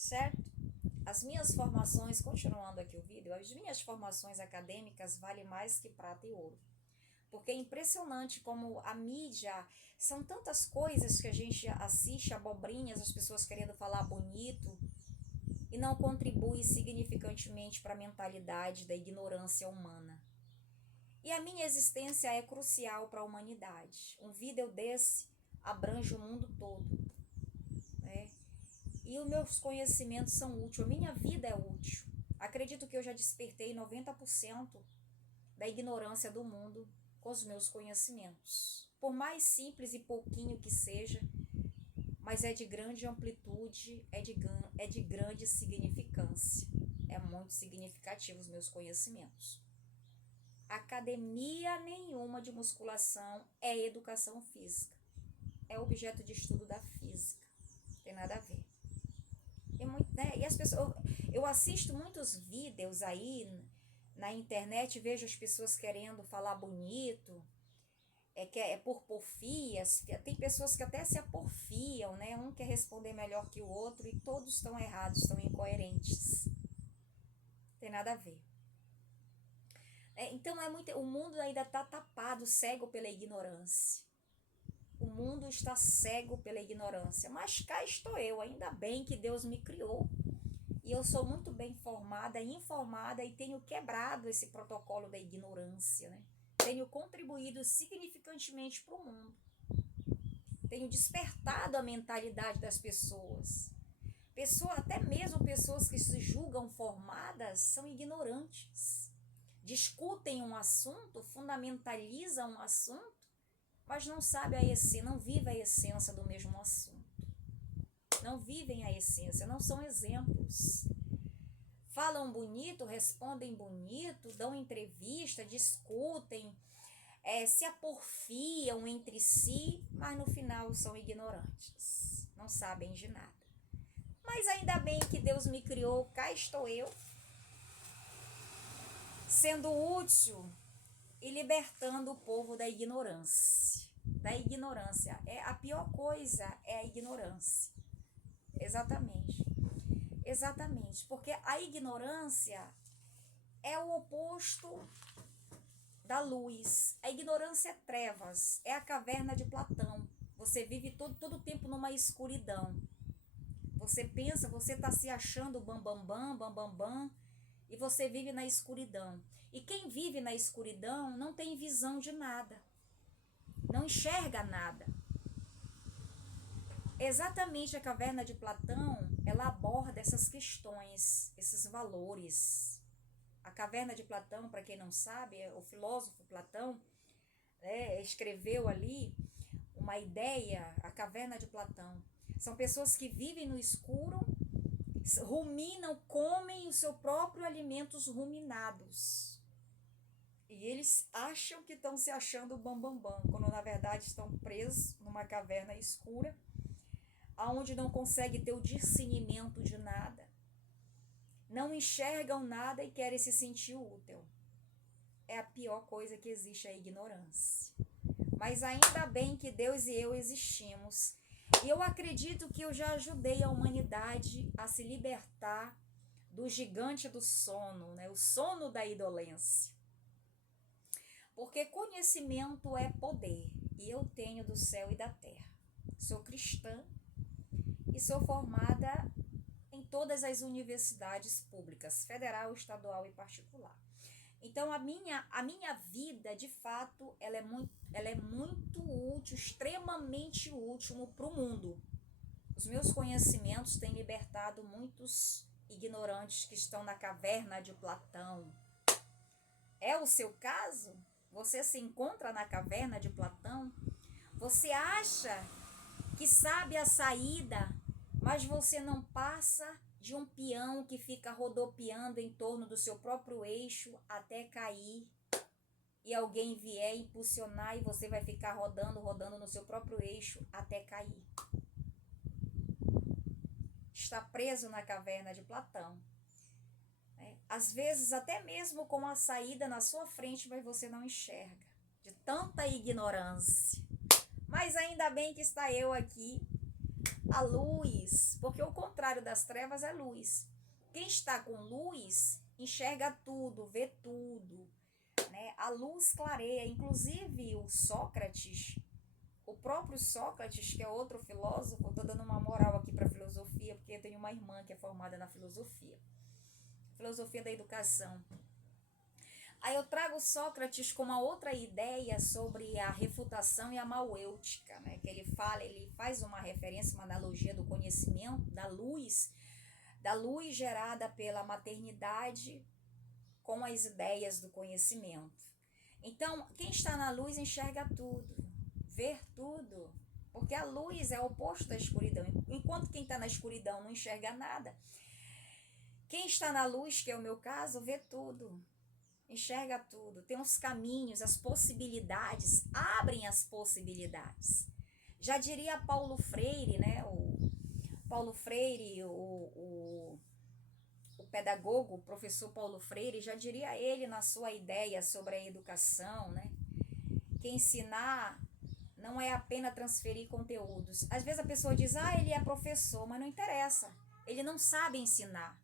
certo? As minhas formações, continuando aqui o vídeo, as minhas formações acadêmicas valem mais que prata e ouro. Porque é impressionante como a mídia, são tantas coisas que a gente assiste, abobrinhas, as pessoas querendo falar bonito, e não contribui significantemente para a mentalidade da ignorância humana. E a minha existência é crucial para a humanidade. Um vídeo desse abrange o mundo todo, né? E os meus conhecimentos são úteis, a minha vida é útil. Acredito que eu já despertei 90% da ignorância do mundo com os meus conhecimentos. Por mais simples e pouquinho que seja, mas é de grande amplitude, é de grande significância. É muito significativo os meus conhecimentos. Academia nenhuma de musculação é educação física. É objeto de estudo da física. Não tem nada a ver. E as pessoas, eu assisto muitos vídeos aí na internet, vejo as pessoas querendo falar bonito, é por porfias, tem pessoas que até se aporfiam, né? Um quer responder melhor que o outro e todos estão errados, estão incoerentes. Não tem nada a ver. Então o mundo ainda está tapado, cego pela ignorância. O mundo está cego pela ignorância, mas cá estou eu, ainda bem que Deus me criou. E eu sou muito bem informada e tenho quebrado esse protocolo da ignorância, né? Tenho contribuído significantemente para o mundo. Tenho despertado a mentalidade das pessoas. Até mesmo pessoas que se julgam formadas são ignorantes. Discutem um assunto, fundamentalizam um assunto, mas não sabem a essência, não vivem a essência do mesmo assunto. Não vivem a essência, não são exemplos. Falam bonito, respondem bonito, dão entrevista, discutem, se aporfiam entre si, mas no final são ignorantes, não sabem de nada. Mas ainda bem que Deus me criou, cá estou eu, sendo útil e libertando o povo da ignorância. A pior coisa é a ignorância. Exatamente, porque a ignorância é o oposto da luz. A ignorância é trevas, é a caverna de Platão. Você vive todo o tempo numa escuridão. Você pensa, você está se achando bam, e você vive na escuridão. E quem vive na escuridão não tem visão de nada, não enxerga nada. Exatamente a caverna de Platão, ela aborda essas questões, esses valores. A caverna de Platão, para quem não sabe, o filósofo Platão, escreveu ali uma ideia, a caverna de Platão. São pessoas que vivem no escuro, ruminam, comem o seu próprio alimento, os ruminados. E eles acham que estão se achando bam, quando na verdade estão presos numa caverna escura, onde não conseguem ter o discernimento de nada, não enxergam nada e querem se sentir útil. É a pior coisa que existe, a ignorância. Mas ainda bem que Deus e eu existimos. E eu acredito que eu já ajudei a humanidade a se libertar do gigante do sono, né? O sono da indolência. Porque conhecimento é poder, e eu tenho do céu e da terra. Sou cristã e sou formada em todas as universidades públicas, federal, estadual e particular. Então a minha vida, de fato, ela é muito útil, extremamente útil para o mundo. Os meus conhecimentos têm libertado muitos ignorantes que estão na caverna de Platão. É o seu caso? Você se encontra na caverna de Platão? Você acha que sabe a saída, mas você não passa de um peão que fica rodopiando em torno do seu próprio eixo até cair e alguém vier impulsionar e você vai ficar rodando no seu próprio eixo até cair. Está preso na caverna de Platão. Às vezes até mesmo com a saída na sua frente, mas você não enxerga, de tanta ignorância. Mas ainda bem que está eu aqui, a luz, porque o contrário das trevas é luz. Quem está com luz enxerga tudo, vê tudo, né? A luz clareia. Inclusive o Sócrates, o próprio Sócrates, que é outro filósofo, estou dando uma moral aqui para a filosofia, porque eu tenho uma irmã que é formada na filosofia da educação. Aí eu trago Sócrates com uma outra ideia sobre a refutação e a mauêutica, né? Que ele faz uma referência, uma analogia do conhecimento, da luz gerada pela maternidade com as ideias do conhecimento. Então, quem está na luz enxerga tudo, vê tudo, porque a luz é o oposto da escuridão. Enquanto quem está na escuridão não enxerga nada, quem está na luz, que é o meu caso, vê tudo, enxerga tudo, tem os caminhos, as possibilidades, abrem as possibilidades. Já diria Paulo Freire, né? Paulo Freire, o pedagogo, o professor Paulo Freire, já diria ele na sua ideia sobre a educação, né? Que ensinar não é apenas transferir conteúdos. Às vezes a pessoa diz, ele é professor, mas não interessa, ele não sabe ensinar.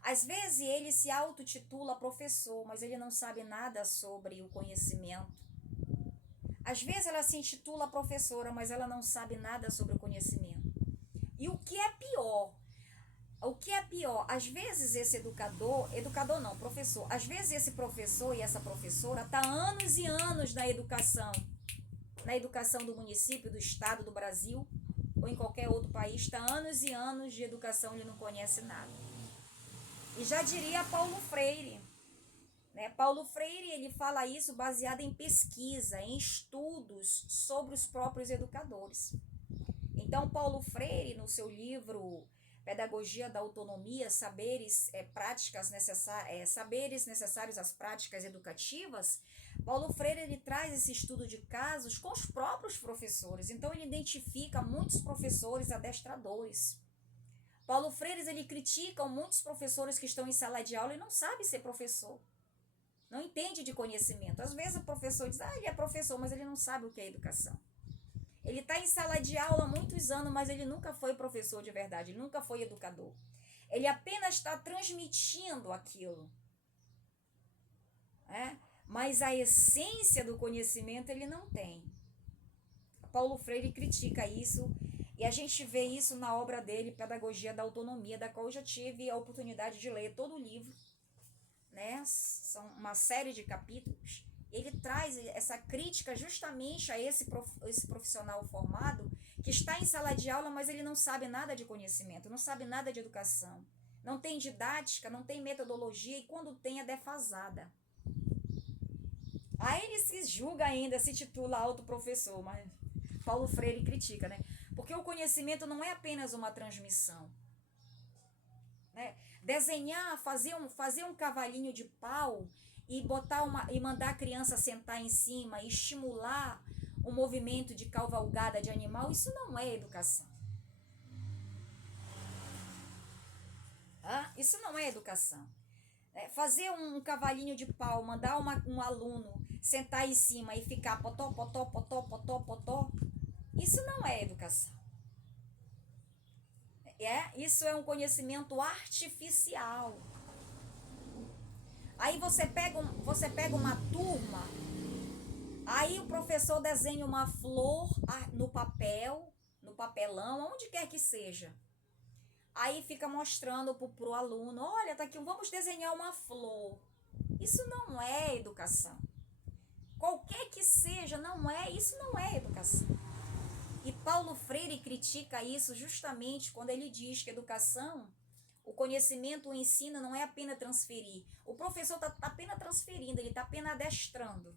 Às vezes ele se autotitula professor, mas ele não sabe nada sobre o conhecimento. Às vezes ela se intitula professora, mas ela não sabe nada sobre o conhecimento. E o que é pior? Às vezes esse professor, às vezes esse professor e essa professora está anos e anos na educação do município, do estado, do Brasil, ou em qualquer outro país, está anos e anos de educação e ele não conhece nada. E já diria Paulo Freire, né? Paulo Freire, ele fala isso baseado em pesquisa, em estudos sobre os próprios educadores. Então, Paulo Freire, no seu livro Pedagogia da Autonomia, saberes necessários às práticas educativas, Paulo Freire ele traz esse estudo de casos com os próprios professores. Então, ele identifica muitos professores adestradores. Paulo Freire ele critica muitos professores que estão em sala de aula e não sabe ser professor. Não entende de conhecimento. Às vezes o professor diz, ele é professor, mas ele não sabe o que é educação. Ele está em sala de aula há muitos anos, mas ele nunca foi professor de verdade, ele nunca foi educador. Ele apenas está transmitindo aquilo. Mas a essência do conhecimento ele não tem. Paulo Freire critica isso e a gente vê isso na obra dele, Pedagogia da Autonomia, da qual eu já tive a oportunidade de ler todo o livro, né? São uma série de capítulos. Ele traz essa crítica justamente a esse profissional formado que está em sala de aula, mas ele não sabe nada de conhecimento, não sabe nada de educação, não tem didática, não tem metodologia e quando tem é defasada. Aí ele se julga ainda, se titula autoprofessor, mas Paulo Freire critica, né? Porque o conhecimento não é apenas uma transmissão, né? Desenhar, fazer um cavalinho de pau e mandar a criança sentar em cima e estimular o movimento de cavalgada de animal, isso não é educação. Isso não é educação. Fazer um cavalinho de pau, mandar um aluno sentar em cima e ficar potó, potó, potó, potó, potó, isso não é educação. Isso é um conhecimento artificial. Aí você pega uma turma, aí o professor desenha uma flor no papelão, onde quer que seja. Aí fica mostrando pro aluno, olha, tá aqui, vamos desenhar uma flor. Isso não é educação. Qualquer que seja, isso não é educação. E Paulo Freire critica isso justamente quando ele diz que educação, o conhecimento, o ensino não é apenas transferir. O professor está apenas transferindo, ele está apenas adestrando.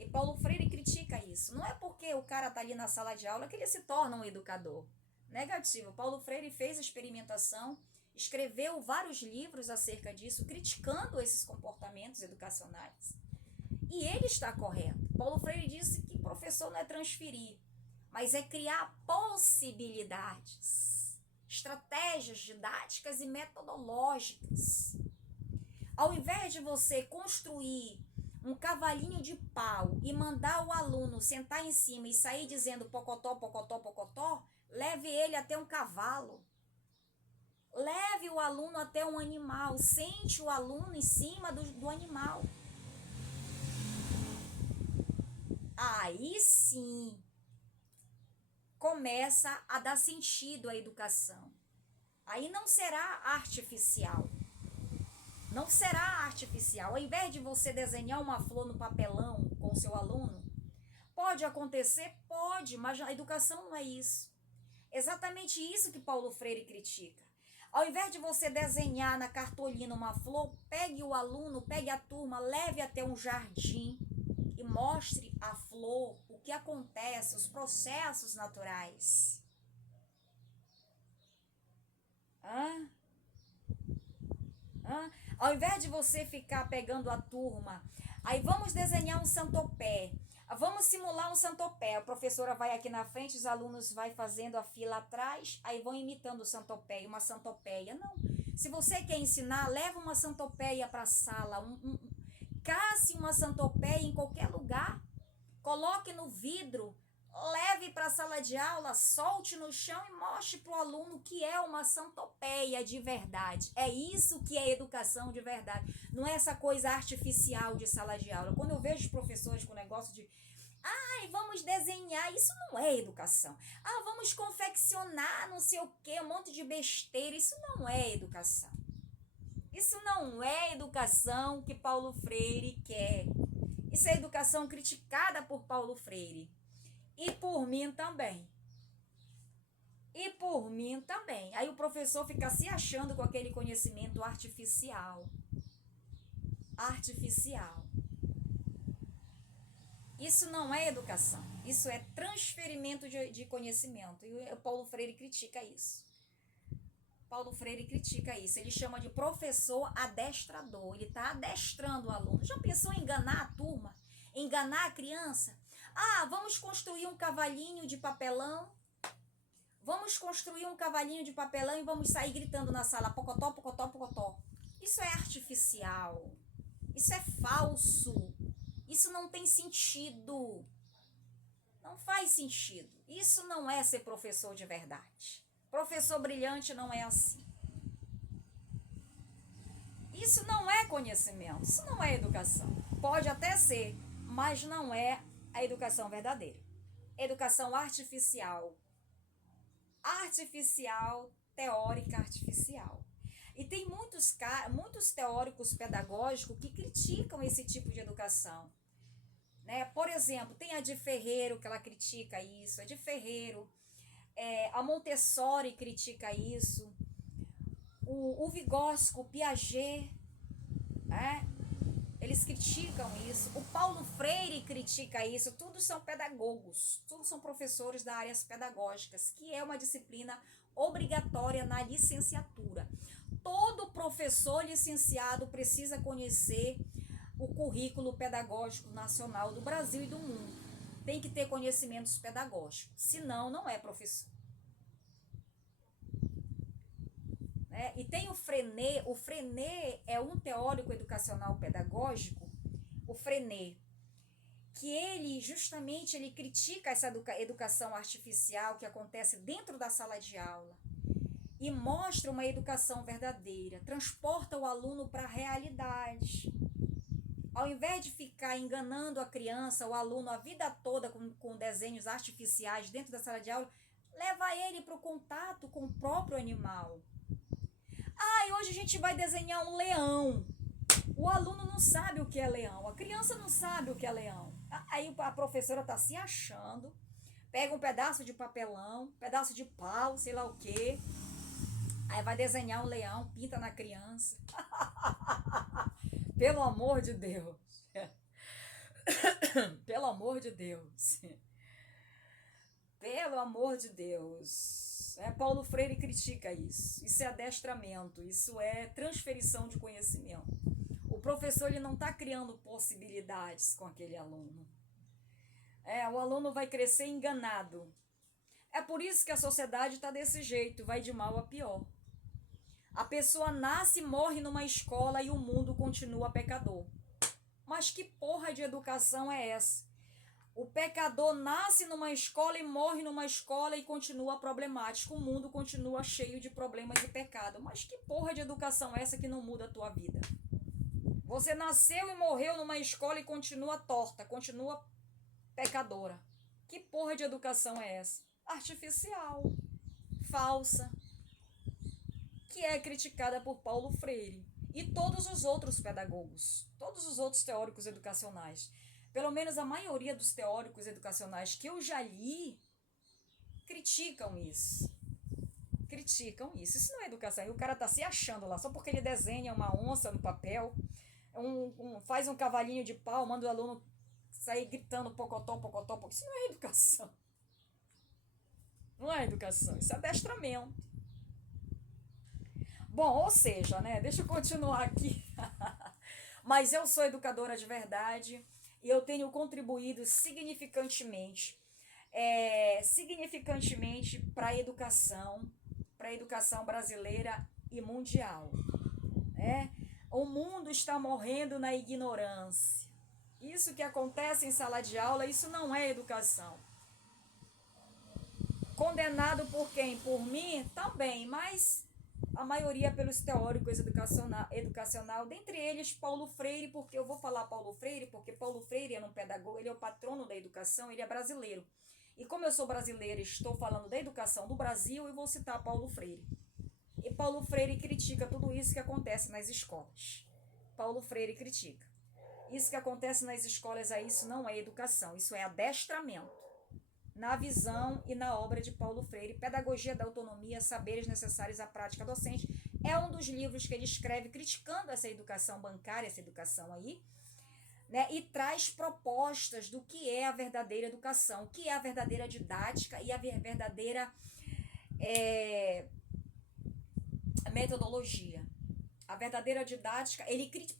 E Paulo Freire critica isso. Não é porque o cara está ali na sala de aula que ele se torna um educador. Negativo. Paulo Freire fez a experimentação, escreveu vários livros acerca disso, criticando esses comportamentos educacionais. E ele está correto. Paulo Freire disse que professor não é transferir, mas é criar possibilidades, estratégias didáticas e metodológicas. Ao invés de você construir um cavalinho de pau e mandar o aluno sentar em cima e sair dizendo pocotó, pocotó, pocotó, leve leve ele até um cavalo. Leve o aluno até um animal. Sente o aluno em cima do animal. Aí sim começa a dar sentido à educação. Aí não será artificial. Não será artificial. Ao invés de você desenhar uma flor no papelão com o seu aluno, pode acontecer? Pode, mas a educação não é isso. Exatamente isso que Paulo Freire critica. Ao invés de você desenhar na cartolina uma flor, pegue o aluno, pegue a turma, leve até um jardim e mostre a flor, o que acontece, os processos naturais. Ao invés de você ficar pegando a turma, aí vamos desenhar um santopé, vamos simular um santopé, a professora vai aqui na frente, os alunos vai fazendo a fila atrás, aí vão imitando o santopé, uma santopeia. Não, se você quer ensinar, leva uma santopeia para a sala, casse uma santopeia em qualquer lugar, coloque no vidro, leve para a sala de aula, solte no chão e mostre para o aluno que é uma santopeia de verdade. É isso que é educação de verdade. Não é essa coisa artificial de sala de aula. Quando eu vejo os professores com negócio de vamos desenhar, isso não é educação. Vamos confeccionar não sei o que, um monte de besteira, isso não é educação. Isso não é educação que Paulo Freire quer. Isso é educação criticada por Paulo Freire. E por mim também. E por mim também. Aí o professor fica se achando com aquele conhecimento artificial. Artificial. Isso não é educação. Isso é transferimento de conhecimento. E o Paulo Freire critica isso. Paulo Freire critica isso. Ele chama de professor adestrador. Ele está adestrando o aluno. Já pensou em enganar a turma? Enganar a criança? Vamos construir um cavalinho de papelão. Vamos construir um cavalinho de papelão e vamos sair gritando na sala, pocotó, pocotó, pocotó. Isso é artificial. Isso é falso. Isso não tem sentido. Não faz sentido. Isso não é ser professor de verdade. Professor brilhante não é assim. Isso não é conhecimento. Isso não é educação. Pode até ser, mas não é a educação verdadeira. Educação artificial. Artificial, teórica artificial. E tem muitos teóricos pedagógicos que criticam esse tipo de educação. Né? Por exemplo, tem a de Ferreiro, que ela critica isso. A de Ferreiro, a Montessori critica isso. O Vygotsky, o Piaget, eles criticam isso. O Paulo Freire critica isso. Todos são pedagogos, todos são professores da áreas pedagógicas, que é uma disciplina obrigatória na licenciatura. Todo professor licenciado precisa conhecer o currículo pedagógico nacional do Brasil e do mundo. Tem que ter conhecimentos pedagógicos, senão não é professor. E tem o Freinet. O Freinet é um teórico educacional pedagógico, o Freinet, que ele justamente critica essa educação artificial que acontece dentro da sala de aula e mostra uma educação verdadeira, transporta o aluno para a realidade. Ao invés de ficar enganando a criança, o aluno, a vida toda com desenhos artificiais dentro da sala de aula, leva ele para o contato com o próprio animal. E hoje a gente vai desenhar um leão. O aluno não sabe o que é leão, a criança não sabe o que é leão. Aí a professora está se achando, pega um pedaço de papelão, pedaço de pau, sei lá o quê. Aí vai desenhar um leão, pinta na criança. Pelo amor de Deus. Pelo amor de Deus. Pelo amor de Deus. Paulo Freire critica isso. Isso é adestramento, isso é transferição de conhecimento. O professor ele não está criando possibilidades com aquele aluno. O aluno vai crescer enganado. É por isso que a sociedade está desse jeito, vai de mal a pior. A pessoa nasce e morre numa escola e o mundo continua pecador. Mas que porra de educação é essa? O pecador nasce numa escola e morre numa escola e continua problemático. O mundo continua cheio de problemas e pecado. Mas que porra de educação é essa que não muda a tua vida? Você nasceu e morreu numa escola e continua torta, continua pecadora. Que porra de educação é essa? Artificial, falsa, que é criticada por Paulo Freire e todos os outros pedagogos, todos os outros teóricos educacionais. Pelo menos a maioria dos teóricos educacionais que eu já li criticam isso. Criticam isso. Isso não é educação. E o cara tá se achando lá só porque ele desenha uma onça no papel, faz um cavalinho de pau, manda o aluno sair gritando pocotó, pocotó, pocotó. Isso não é educação. Não é educação. Isso é adestramento. Bom, ou seja, né? Deixa eu continuar aqui. Mas eu sou educadora de verdade. E eu tenho contribuído significantemente para a educação brasileira e mundial. Né? O mundo está morrendo na ignorância. Isso que acontece em sala de aula, isso não é educação. Condenado por quem? Por mim? Também, mas a maioria pelos teóricos educacional, dentre eles Paulo Freire, porque eu vou falar Paulo Freire, porque Paulo Freire é um pedagogo, ele é o patrono da educação, ele é brasileiro. E como eu sou brasileira e estou falando da educação do Brasil, eu vou citar Paulo Freire. E Paulo Freire critica tudo isso que acontece nas escolas. Paulo Freire critica. Isso que acontece nas escolas aí, isso não é educação, isso é adestramento. Na visão e na obra de Paulo Freire, Pedagogia da Autonomia, Saberes Necessários à Prática Docente, é um dos livros que ele escreve criticando essa educação bancária, essa educação aí, né, e traz propostas do que é a verdadeira educação, o que é a verdadeira didática e a verdadeira metodologia. A verdadeira didática,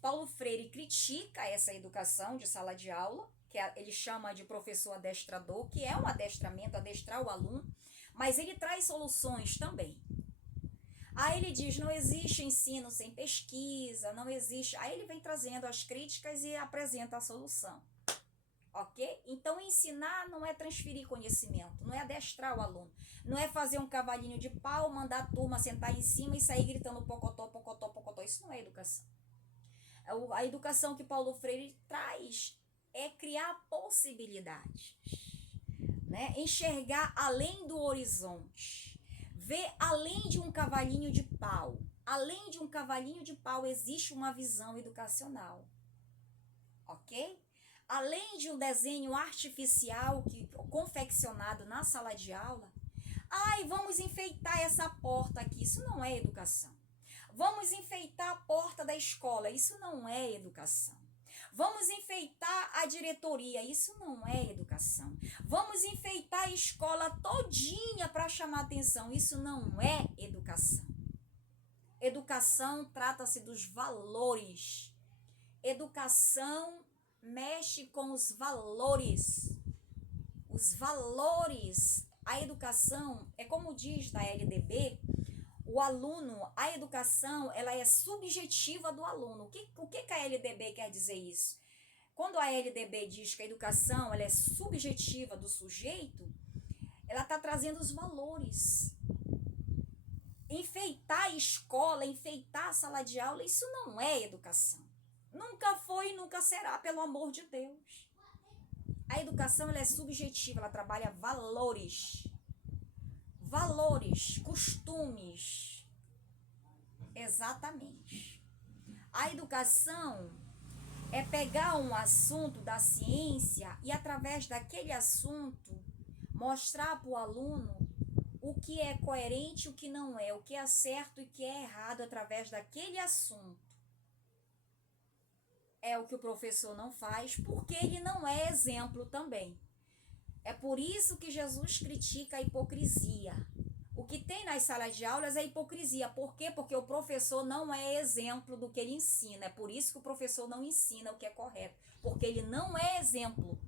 Paulo Freire critica essa educação de sala de aula, que ele chama de professor adestrador, que é um adestramento, adestrar o aluno, mas ele traz soluções também. Aí ele diz, não existe ensino sem pesquisa, não existe... Aí ele vem trazendo as críticas e apresenta a solução. Ok? Então, ensinar não é transferir conhecimento, não é adestrar o aluno, não é fazer um cavalinho de pau, mandar a turma sentar em cima e sair gritando pocotó, pocotó, pocotó. Isso não é educação. A educação que Paulo Freire traz é criar possibilidades, né? Enxergar além do horizonte, ver além de um cavalinho de pau. Além de um cavalinho de pau existe uma visão educacional, ok? Além de um desenho artificial confeccionado na sala de aula, vamos enfeitar essa porta aqui, isso não é educação. Vamos enfeitar a porta da escola, isso não é educação. Vamos enfeitar a diretoria, isso não é educação. Vamos enfeitar a escola todinha para chamar atenção, isso não é educação. Educação trata-se dos valores. Educação mexe com os valores. Os valores, a educação, é como diz na LDB, o aluno, a educação, ela é subjetiva do aluno. O que a LDB quer dizer isso? Quando a LDB diz que a educação ela é subjetiva do sujeito, ela está trazendo os valores. Enfeitar a escola, enfeitar a sala de aula, isso não é educação. Nunca foi e nunca será, pelo amor de Deus. A educação ela é subjetiva, ela trabalha valores. Valores, costumes. Exatamente. A educação é pegar um assunto da ciência e, através daquele assunto, mostrar para o aluno o que é coerente e o que não é, o que é certo e o que é errado através daquele assunto. É o que o professor não faz, porque ele não é exemplo também. É por isso que Jesus critica a hipocrisia. O que tem nas salas de aulas é hipocrisia. Por quê? Porque o professor não é exemplo do que ele ensina. É por isso que o professor não ensina o que é correto. Porque ele não é exemplo.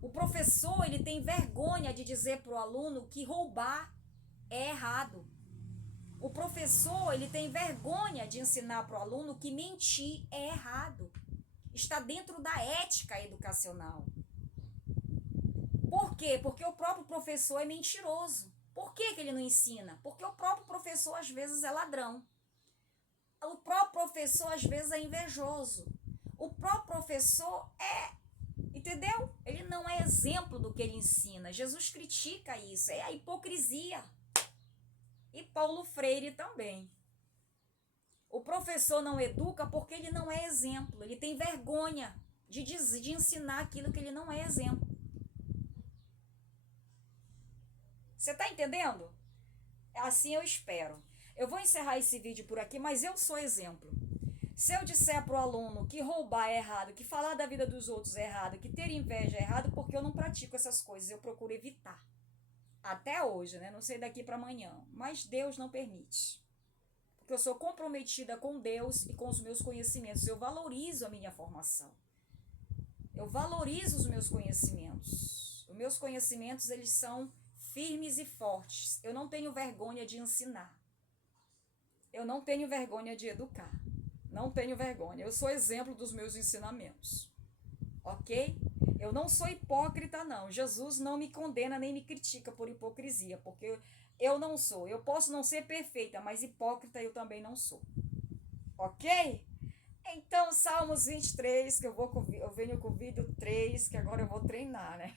O professor, ele tem vergonha de dizer para o aluno que roubar é errado. O professor, ele tem vergonha de ensinar para o aluno que mentir é errado. está dentro da ética educacional. Por quê? Porque o próprio professor é mentiroso. Por que ele não ensina? Porque o próprio professor às vezes é ladrão. O próprio professor às vezes é invejoso. O próprio professor entendeu? Ele não é exemplo do que ele ensina. Jesus critica isso, é a hipocrisia. E Paulo Freire também. O professor não educa porque ele não é exemplo. Ele tem vergonha de ensinar aquilo que ele não é exemplo. Você está entendendo? Assim eu espero. Eu vou encerrar esse vídeo por aqui, mas eu sou exemplo. Se eu disser para o aluno que roubar é errado, que falar da vida dos outros é errado, que ter inveja é errado, porque eu não pratico essas coisas, eu procuro evitar. Até hoje, né? Não sei daqui para amanhã, mas Deus não permite. Porque eu sou comprometida com Deus e com os meus conhecimentos. Eu valorizo a minha formação. Eu valorizo os meus conhecimentos. Os meus conhecimentos, eles são firmes e fortes. Eu não tenho vergonha de ensinar. Eu não tenho vergonha de educar. Não tenho vergonha. Eu sou exemplo dos meus ensinamentos. Ok? Eu não sou hipócrita, não. Jesus não me condena nem me critica por hipocrisia, porque eu não sou. Eu posso não ser perfeita, mas hipócrita eu também não sou. Ok? Então, Salmos 23, que eu venho com o vídeo 3, que agora eu vou treinar, né?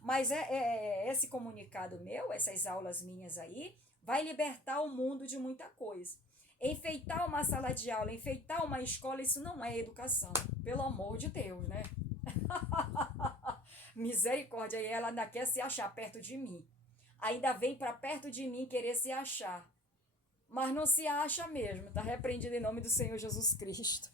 Mas esse comunicado meu, essas aulas minhas aí, vai libertar o mundo de muita coisa. Enfeitar uma sala de aula, enfeitar uma escola, isso não é educação. Pelo amor de Deus, né? Misericórdia, e ela ainda quer se achar perto de mim. Ainda vem para perto de mim querer se achar. Mas não se acha mesmo, tá repreendido em nome do Senhor Jesus Cristo.